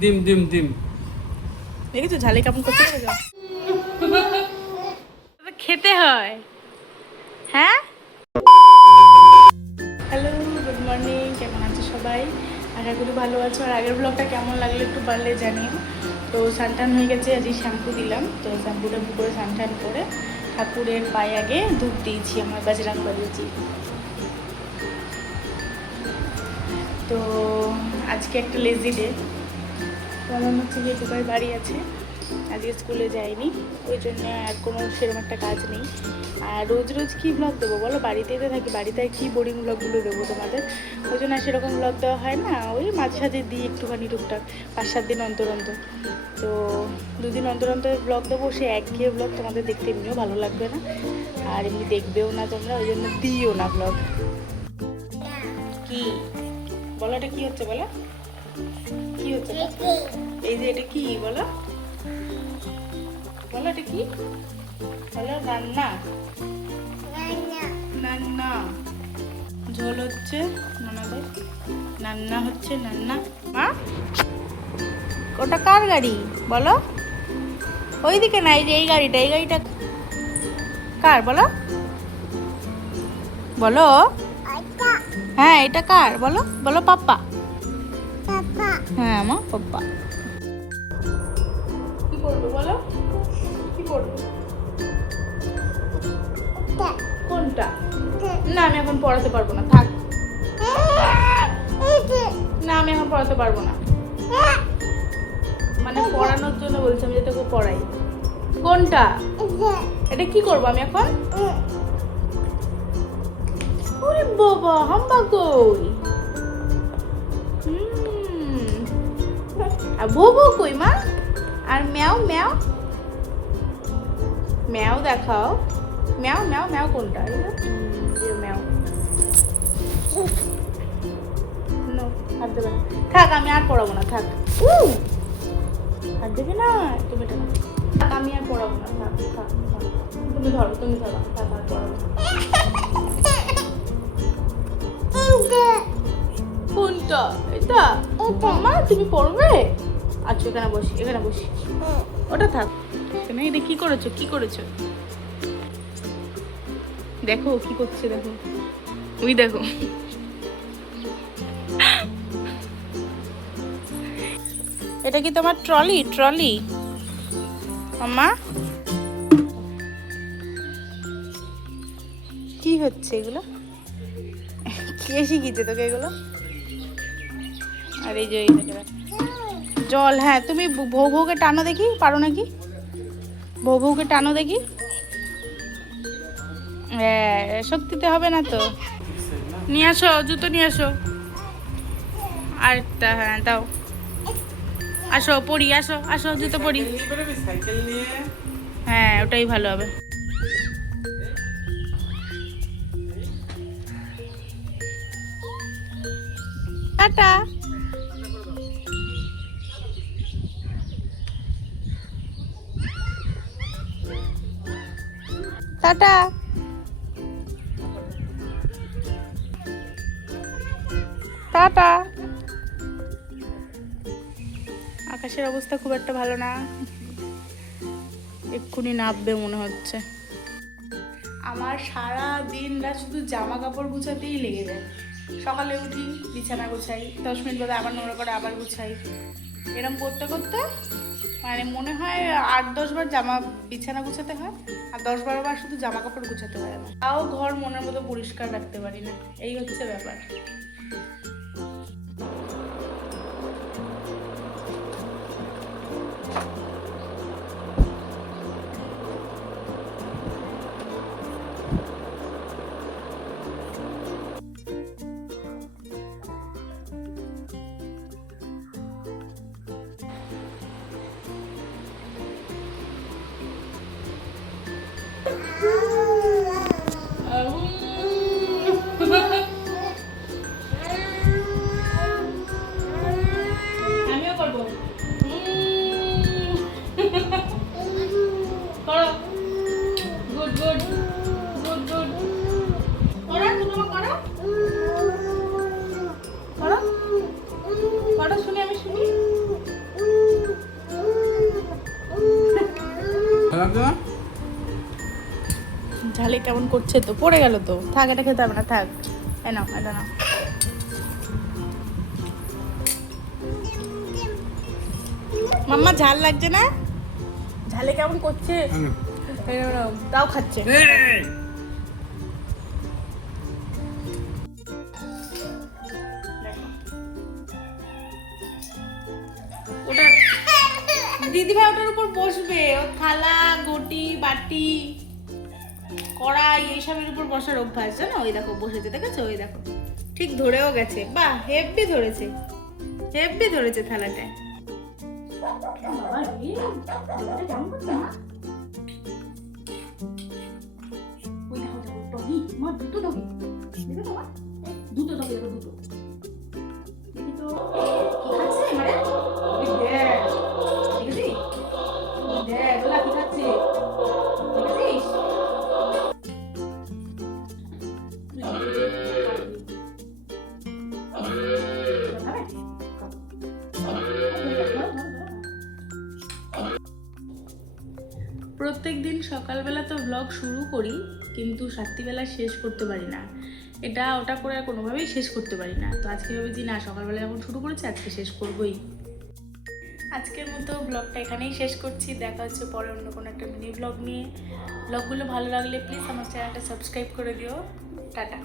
ডিম ডিম ডিম। দেখেছো ঝালে কেমন করতে হবে? খেতে হয়। হ্যাঁ, হ্যালো, গুড মর্নিং। কেমন আছো সবাই? আশা করি ভালো আছো। আর আগের ব্লগটা কেমন লাগলো একটু পারলে জানিও। তো স্নান হয়ে গেছে, আজকে শ্যাম্পু দিলাম। তো শ্যাম্পুটা করে স্নান করে ঠাকুরের পায়ে আগে ধূপ দিয়েছি, আমার বাজরাং বাজিয়েছি। তো আজকে একটা লেজি ডে। কারণ হচ্ছে যে টুকাই বাড়ি আছে, আজকে স্কুলে যায়নি, ওই জন্য আর কোনো সেরকম একটা কাজ নেই। আর রোজ রোজ কী ব্লগ দেবো বলো, বাড়িতেই তো থাকি, বাড়িতে আর কী বোরিং ব্লগগুলো দেবো তোমাদের। ওই জন্য আর সেরকম ব্লগ দেওয়া হয় না, ওই মাঝে সাঝে দিই একটুখানি টুকটাক 5-7 দিন অন্তর অন্তর। তো 2 দিন অন্তর অন্তর ব্লগ দেবো, সে একঘেয়ে ব্লগ তোমাদের দেখতে এমনিও ভালো লাগবে না, আর এমনি দেখবেও না তোমরা, ওই জন্য দিও না ব্লগ। কি বলো, এটা কী হচ্ছে বলো, কী হচ্ছে? এই যে এটা কি বলো, বলো এটা কি বলো? রান্না, নান্না ঝোল হচ্ছে নানাদের, নান্না হচ্ছে নান্না। মা, ওটা কার গাড়ি বলো? ওইদিকে না, এই যে এই গাড়িটা, এই গাড়িটা কার বলো, বলো। হ্যাঁ, এটা কার বলো, বলো পাপ্পা। হ্যাঁ মা, পাপ্পা। কি করবে বলো, কি করবে? কোনটা? না, আমি এখন পড়াতে পারবো না, থাক। না, আমি এখন পড়াতে পারবো না, মানে পড়ানোর জন্য বলছি, আমি যেটা পড়াই। কোনটা? এটা কি করবো আমি এখন? ওরে বাবা, হাম্বা কই? আর ভোবো কই মা? আর ম্যাও ম্যাও, ম্যাও দেখাও। ম্যাও ম্যাও ম্যাও কোনটা? ম্যাও। নো, হাত দেবে না, থাক, আমি আর পড়াবো না, থাক। হাত দেবে না তুমি, এটা থাক, আমি আর পড়াবো না, থাক থাক থাক। তুমি ধরো, তুমি ধরো, থাক, আর পড়াবো না। কোনটা? এটা মা, তুমি পড়বে? আচ্ছা, এখানে বসি, এখানে বসি, ওটা থাক। এখানে এটা কি করেছো, কি করেছো? দেখো কি করছে, দেখো, ওই দেখো। এটা কি তোমার ট্রলি? ট্রলি মাম্মা? কি হচ্ছে এগুলো? কে শিখিয়েছে তোকে এগুলো? আর এই যে জল, হ্যাঁ তুমি ভৌ ভৌকে টানো দেখি, পারো নাকি? ভৌ ভৌকে টানো দেখি। হ্যাঁ, শক্তিতে হবে না তো। নিয়ে আসো, জুতো নিয়ে আসো, আরেকটা, হ্যাঁ দাও। আসো পড়ি, আসো আসো, জুতো পড়ি। সাইকেল নিয়ে। হ্যাঁ, ওটাই ভালো হবে। টাটা। টাটা। টাটা। আকাশের অবস্থা খুব একটা ভালো না, এক্ষুনি নামবে মনে হচ্ছে। আমার সারা দিন রাত শুধু জামা কাপড় গুছাতেই লেগে যায়। সকালে উঠি, বিছানা গুছাই, 10 মিনিট বাদে আবার নোংরা করে আবার গুছাই, এরকম করতে করতে মানে মনে হয় 8-10 বার বিছানা গুছাতে হয়, আর 10-12 বার শুধু জামা কাপড় গুছাতে হয় আমার। তাও ঘর মনের মতো পরিষ্কার রাখতে পারি না, এই হচ্ছে ব্যাপার। লাগবে না? ঝালে কেমন করছে তো, পড়ে গেল তো, থাক এটা খেতে হবে না, থাক। এই নাও, এটা নাও। মাম্মা ঝাল লাগছে না? ঝালে কেমন করছে? এই নাও, তাও খাচ্ছে। এই! ওটা দিদিভাই ওটার উপর বসবে, ও থালা গটি বাটি কড়াই এইসবের উপর বসার অভ্যাস, জানো? ওই দেখো বসেছে, দেখেছো? ওই দেখো ঠিক ধরেও গেছে। বাহ, হেভি ধরেছে, হেভি ধরেছে থালাটায়। বাবা রে, থালাটা কেমন করছে না? ওই দেখো দেখো, ডগি, মা দুটো ডগি, দেখো বাবা, দুটো ডগি, দেখো দুটো। দেখি তো কি খাচ্ছে মানে? ওই দেখ, দেখেছিস? দেখ ওলা কি খাচ্ছে, দেখেছিস? প্রত্যেকদিন সকালবেলা তো ব্লগ শুরু করি, কিন্তু রাত্রিবেলা শেষ করতে পারি না। এটা ওটা করে আর কোনোভাবেই শেষ করতে পারি না। তো আজকে ভেবেছি না, সকালবেলা যখন শুরু করেছি আজকে শেষ করবই। আজকের মতো ব্লগটা এখানেই শেষ করছি। দেখা হচ্ছে পরে অন্য কোনো একটা মিনি ব্লগ নিয়ে। ব্লগগুলো ভালো লাগলে প্লিজ আমার চ্যানেলটা সাবস্ক্রাইব করে দিও। টাটা।